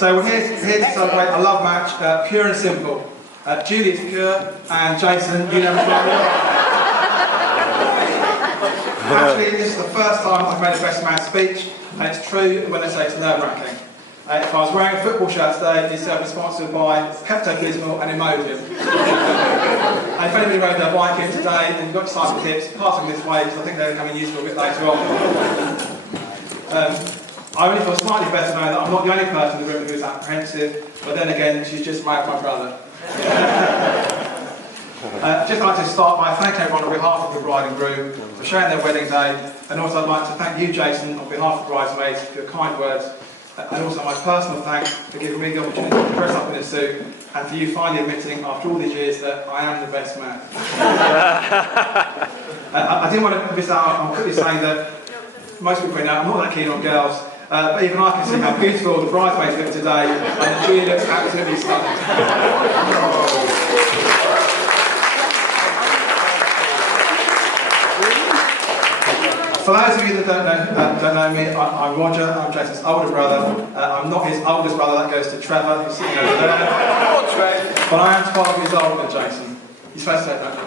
So we're here to celebrate a love match, pure and simple. Julie is pure, and Jason, you never find it. Actually, this is the first time I've made a best man speech, and it's true when I say it's nerve-wracking. If I was wearing a football shirt today, it's sponsored by Pepto-Bismol and Imodium. And if anybody rode their bike in today and you've got cycle tips, pass them this way because I think they're becoming useful a bit later on. I only feel slightly better knowing that I'm not the only person in the room who's apprehensive, but then again, she's just married my brother. Just like to start by thanking everyone on behalf of the bride and groom for sharing their wedding day, and also I'd like to thank you, Jason, on behalf of the bridesmaids for your kind words, and also my personal thanks for giving me the opportunity to dress up in a suit, and for you finally admitting after all these years that I am the best man. I didn't want to miss out on quickly saying that most people know I'm not that keen on girls, but even I can see how beautiful the bridesmaids look today, and Julie looks absolutely stunning. For those of you that don't know me, I'm Roger, I'm Jason's older brother. I'm not his oldest brother, that goes to Trevor, who's sitting over there. But I am 12 years older than Jason. You're supposed to take that for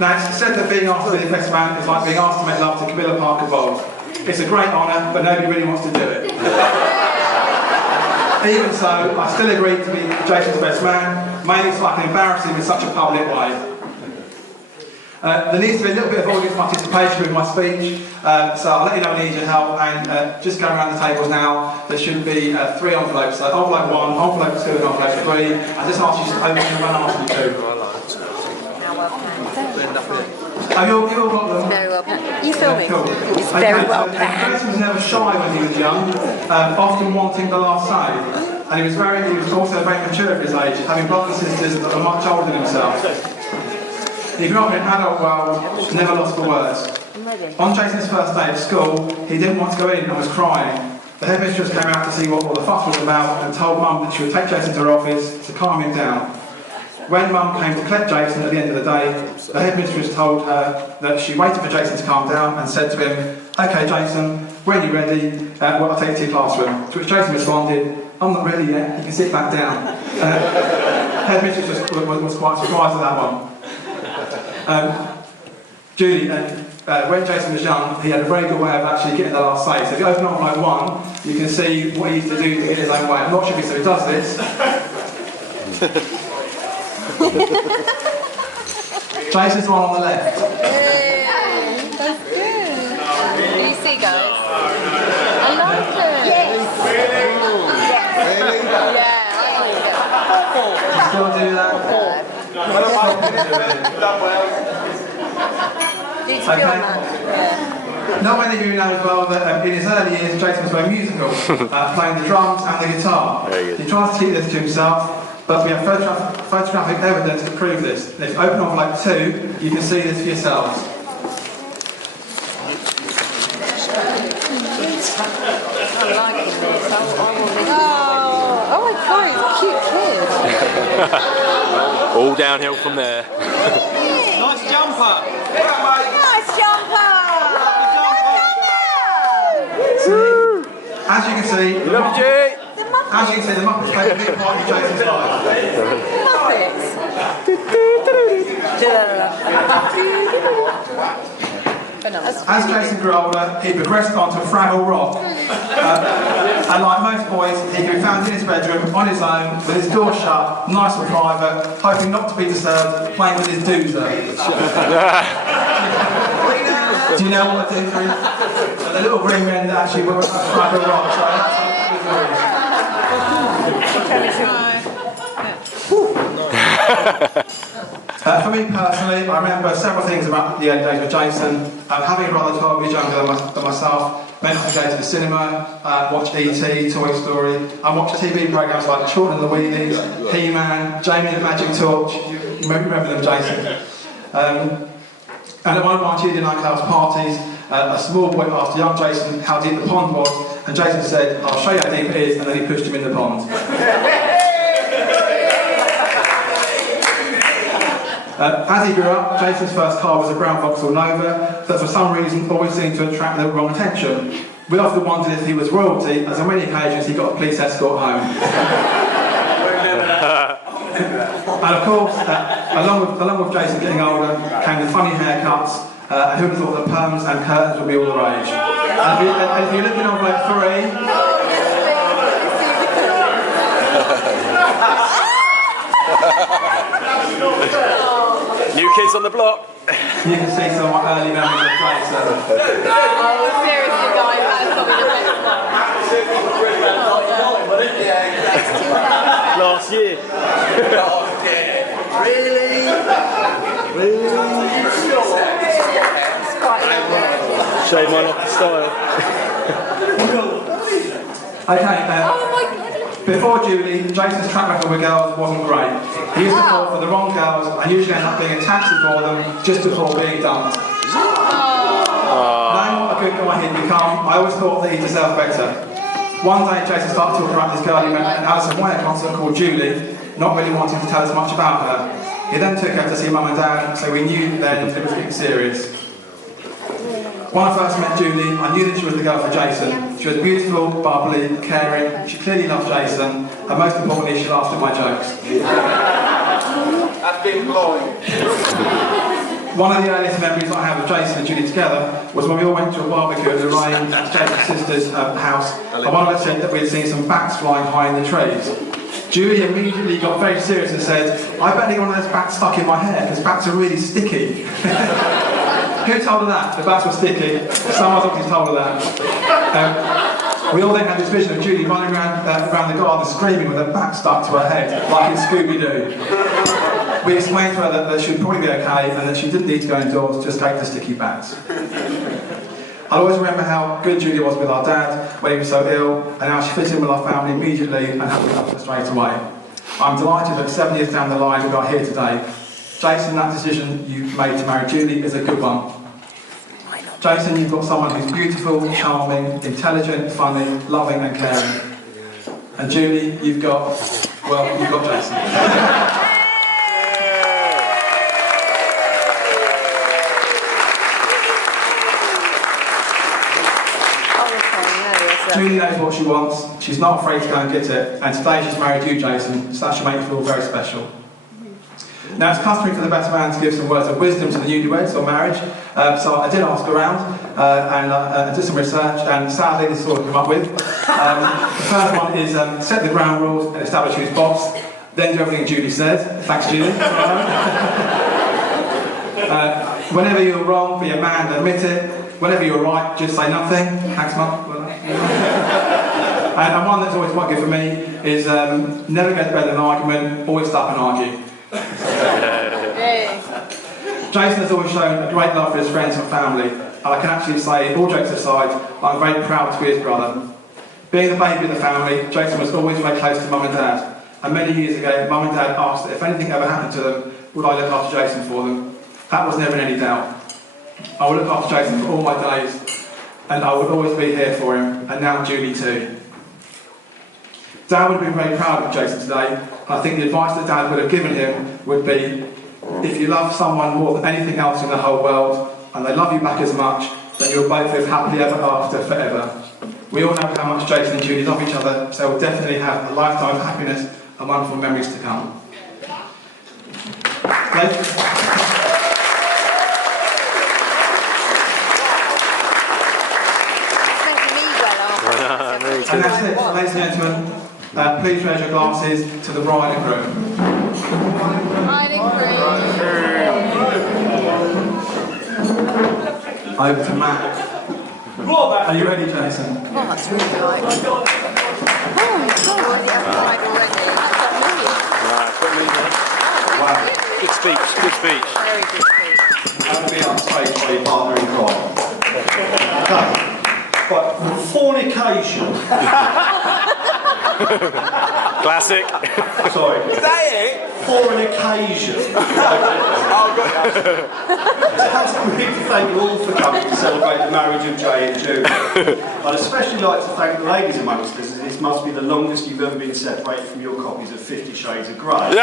now, it's said that being asked to be the best man is like being asked to make love to Camilla Parker Bowles. It's a great honour, but nobody really wants to do it. Even so, I still agree to be Jason's best man, mainly so I can embarrass him in such a public way. There needs to be a little bit of audience participation with my speech, so I'll let you know I need your help, and just go around the tables now. There should be 3 envelopes, so envelope 1, envelope 2 and envelope 3. I just ask you to open them when I ask you to. Have you all got them? Very well packed. You filming? Cool. It's very well packed. Jason was never shy when he was young, often wanting the last say. And he was also very mature for his age, having brothers and sisters that were much older than himself. He grew up in an adult world, never lost for words. On Jason's first day at school, he didn't want to go in and was crying. The headmistress came out to see what all the fuss was about and told Mum that she would take Jason to her office to calm him down. When Mum came to collect Jason at the end of the day, the headmistress told her that she waited for Jason to calm down and said to him, "Okay, Jason, when you're ready, I'll take you to your classroom." To which Jason responded, "I'm not ready yet, you can sit back down." Headmistress was quite surprised at that one. Julie, when Jason was young, he had a very good way of actually getting the last say. So if you open envelope 1, you can see what he used to do to get his own way. I'm not sure if he does this. Jason's the one on the left. Yeah, that's good. Can you see, guys? I like it. Yes. Really? Yeah, I like it. You still do that? Did you feel that? Yeah. Not many of you know as well that in his early years, Jason was very musical, playing the drums and the guitar. He tries to keep this to himself, but we have photographic evidence to prove this. If you open envelope 2, you can see this for yourselves. Oh my God, he's a cute kid. All downhill from there. Nice jumper! Nice jumper! As you can see, Love you, Jay. as you can see, the Muppets play a big part in Jason's life. As Jason grew older, he progressed onto Fraggle Rock. And like most boys, he can be found in his bedroom, on his own, with his door shut, nice and private, hoping not to be disturbed, playing with his doozer. Do you know what the doozer is? The little green men that actually work at Fraggle Rock. For me personally, I remember several things about the early days with Jason. Having a brother 12 years younger than myself meant I could go to the cinema, watch E.T., Toy Story, and watch TV programmes like Children of the Wheelies, He-Man, Jamie and the Magic Torch. You remember them, Jason? And at one of my Tuesday night house parties, a small boy asked young Jason how deep the pond was, and Jason said, "I'll show you how deep it is," and then he pushed him in the pond. As he grew up, Jason's first car was a brown Vauxhall Nova that for some reason always seemed to attract the wrong attention. We often wondered if he was royalty, as on many occasions he got a police escort home. And of course, along with Jason getting older, came the funny haircuts, and who would have thought that perms and curtains would be all the rage. And if you're looking on like 3... New kids on the block. You can see some of my early memories of Jason. Oh, seriously, guys, that's probably the best one. Last year. Really? Shave mine off the style. Okay, Oh my God. before Julie, Jason's track record with girls wasn't great. He used to fall for the wrong girls and usually end up being a taxi for them just before being dumped. Knowing what a good guy he'd become, I always thought that he deserved better. One day, Jason started talking about this girl he met at an Alison Wyatt concert called Julie, not really wanting to tell us much about her. He then took her to see Mum and Dad, so we knew then it was getting serious. When I first met Julie, I knew that she was the girl for Jason. She was beautiful, bubbly, caring, she clearly loved Jason, and most importantly, she laughed at my jokes. That's been blowing. One of the earliest memories I have of Jason and Julie together was when we all went to a barbecue at Lorraine at Jason's sister's house, and one of us said that we had seen some bats flying high in the trees. Julie immediately got very serious and said, I bet one of those bats stuck in my hair, because bats are really sticky. Who told her that? The bats were sticky. Someone's obviously told her that. We all then had this vision of Julie running around the garden screaming with a bat stuck to her head, like in Scooby-Doo. We explained to her that she would probably be okay and that she didn't need to go indoors to escape the sticky bats. I'll always remember how good Julie was with our dad when he was so ill, and how she fit in with our family immediately and how we loved her straight away. I'm delighted that 7 years down the line we are here today. Jason, that decision you made to marry Julie is a good one. Jason, you've got someone who's beautiful, charming, intelligent, funny, loving and caring. And Julie, you've got Jason. Julie knows what she wants, she's not afraid to go and get it, and today she's married you, Jason, so that should make you feel very special. Now, it's customary for the better man to give some words of wisdom to the newlyweds on marriage, so I did ask around and did some research, and sadly this is all I've come up with. The first one is set the ground rules and establish who's boss, then do everything Julie says. Thanks, Julie. Whenever you're wrong, be a man and admit it. Whenever you're right, just say nothing. Thanks, Mark. And one that's always quite good for me is never go to bed in an argument, always stop and argue. Jason has always shown a great love for his friends and family, and I can actually say, all jokes aside, I'm very proud to be his brother. Being the baby of the family, Jason was always very close to Mum and Dad, and many years ago, Mum and Dad asked that if anything ever happened to them, would I look after Jason for them? That was never in any doubt. I would look after Jason for all my days, and I would always be here for him, and now Julie too. Dad would have been very proud of Jason today, and I think the advice that Dad would have given him would be, if you love someone more than anything else in the whole world, and they love you back as much, then you'll both live happily ever after forever. We all know how much Jason and Julie love each other, so we'll definitely have a lifetime of happiness and wonderful memories to come. And that's it, ladies and gentlemen. Please raise your glasses to the bride and groom. Bride and groom. Over to Matt. Are you ready, Jason? Oh, that's really nice. Oh my God. Wow. Good speech, good speech. Very good speech. Have to be on stage by your partner in crime. Okay. But fornication. Classic. Sorry. Is that it? For an occasion. I'd like to thank you all for coming to celebrate the marriage of Jay and Jude. I'd especially like to thank the ladies amongst us, as this must be the longest you've ever been separated from your copies of 50 Shades of Grey. Very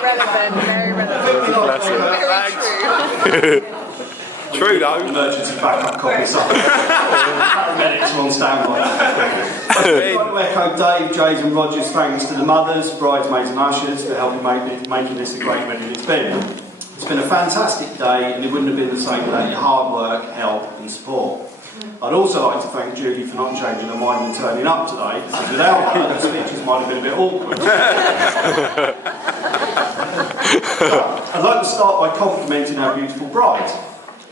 relevant, very relevant. True though. Emergency backup copy something. Paramedics are on standby. I'd like to echo Dave, Jay's and Roger's thanks to the mothers, bridesmaids and ushers for helping making this a great wedding it's been. It's been a fantastic day and it wouldn't have been the same without your hard work, help and support. I'd also like to thank Julie for not changing her mind and turning up today, because without her, the speeches might have been a bit awkward. I'd like to start by complimenting our beautiful bride.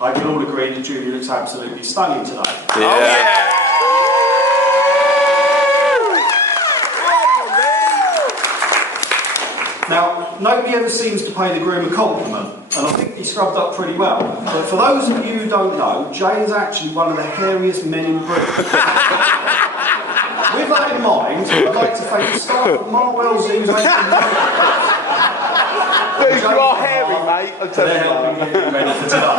I can all agree that Julie looks absolutely stunning today. Yeah. Oh, yeah. Now, nobody ever seems to pay the groom a compliment, and I think he scrubbed up pretty well. But for those of you who don't know, Jay is actually one of the hairiest men in Britain. With that in mind, I'd like to thank the staff at Marwell Zoo's Dude, you are hairy, mate. I'm telling they're helping get you ready for today.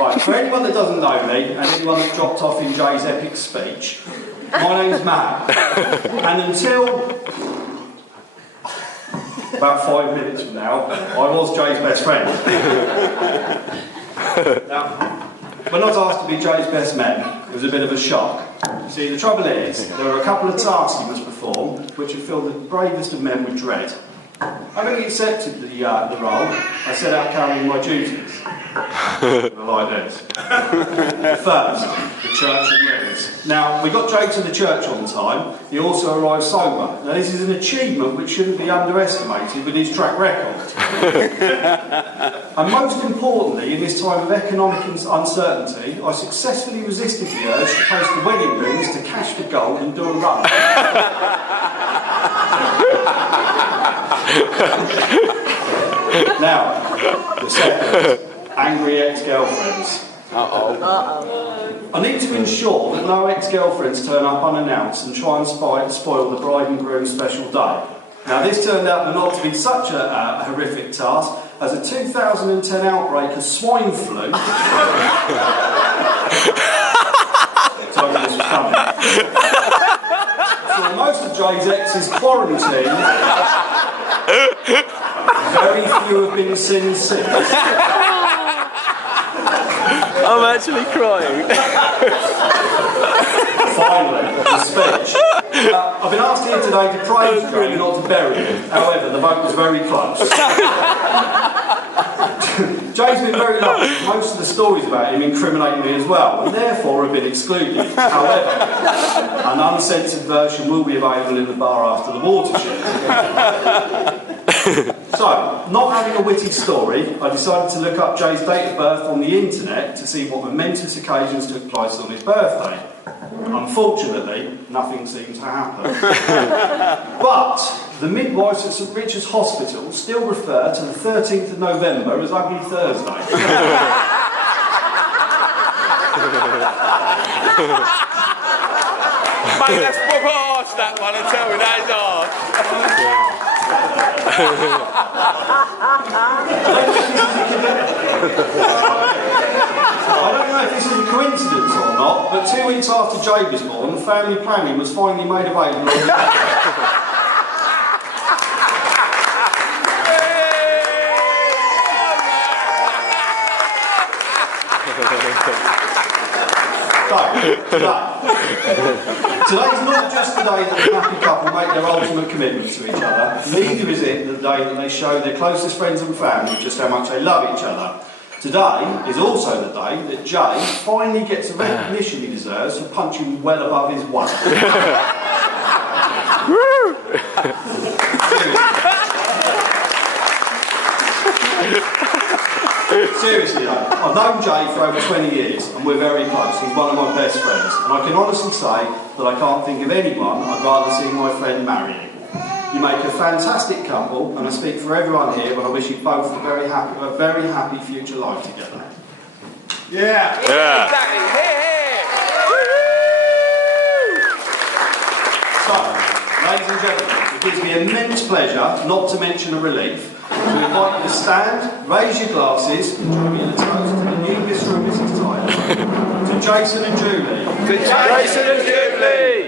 Right, for anyone that doesn't know me, and anyone that dropped off in Jay's epic speech, my name's Matt, and until about 5 minutes from now, I was Jay's best friend. Now, we're not asked to be Jay's best men, it was a bit of a shock. See, the trouble is, there are a couple of tasks he must perform, which have filled the bravest of men with dread. Having accepted the role, I set out carrying my duties. Like this. First, the church and rings. Now, we got Jay to the church on time. He also arrived sober. Now, this is an achievement which shouldn't be underestimated with his track record. And most importantly, in this time of economic uncertainty, I successfully resisted the urge to post the wedding rings to cash for gold and do a run. Now, the second, angry ex-girlfriends. I need to ensure that no ex-girlfriends turn up unannounced and try and spoil the bride and groom's special day. Now, this turned out not to be such a horrific task as a 2010 outbreak of swine flu. Sorry, this was coming. So most of Jay's exes quarantined. Very few have been seen since. I'm actually crying. Finally, the speech. I've been asked here today to praise Jay, not to bury him. However, the vote was very close. Jay's been very lucky. Most of the stories about him incriminate me as well, and therefore have been excluded. However, an uncensored version will be available in the bar after the watershed. So, not having a witty story, I decided to look up Jay's date of birth on the internet to see what momentous occasions took place on his birthday. Unfortunately, nothing seemed to happen. But the midwives at St Richard's Hospital still refer to the 13th of November as Ugly Thursday. Mate, that's proper arse, that one, I tell you, that is arse. I don't know if this is a coincidence or not, but 2 weeks after Jay was born, family planning was finally made available. Today's not just the day that the happy couple make their ultimate commitment to each other, neither is it the day that they show their closest friends and family just how much they love each other. Today is also the day that Jay finally gets the recognition he deserves for punching well above his weight. Seriously though, I've known Jay for over 20 years and we're very close. He's one of my best friends and I can honestly say that I can't think of anyone I'd rather see my friend marrying. You make a fantastic couple and I speak for everyone here when I wish you both a very happy future life together. Yeah! Yeah! Exactly. Here! So, ladies and gentlemen, it gives me immense pleasure, not to mention a relief, to invite you to stand, raise your glasses, and join me in a toast to the new Mr. and Mrs. Tyler, to Jason and Julie. To Jason and Julie!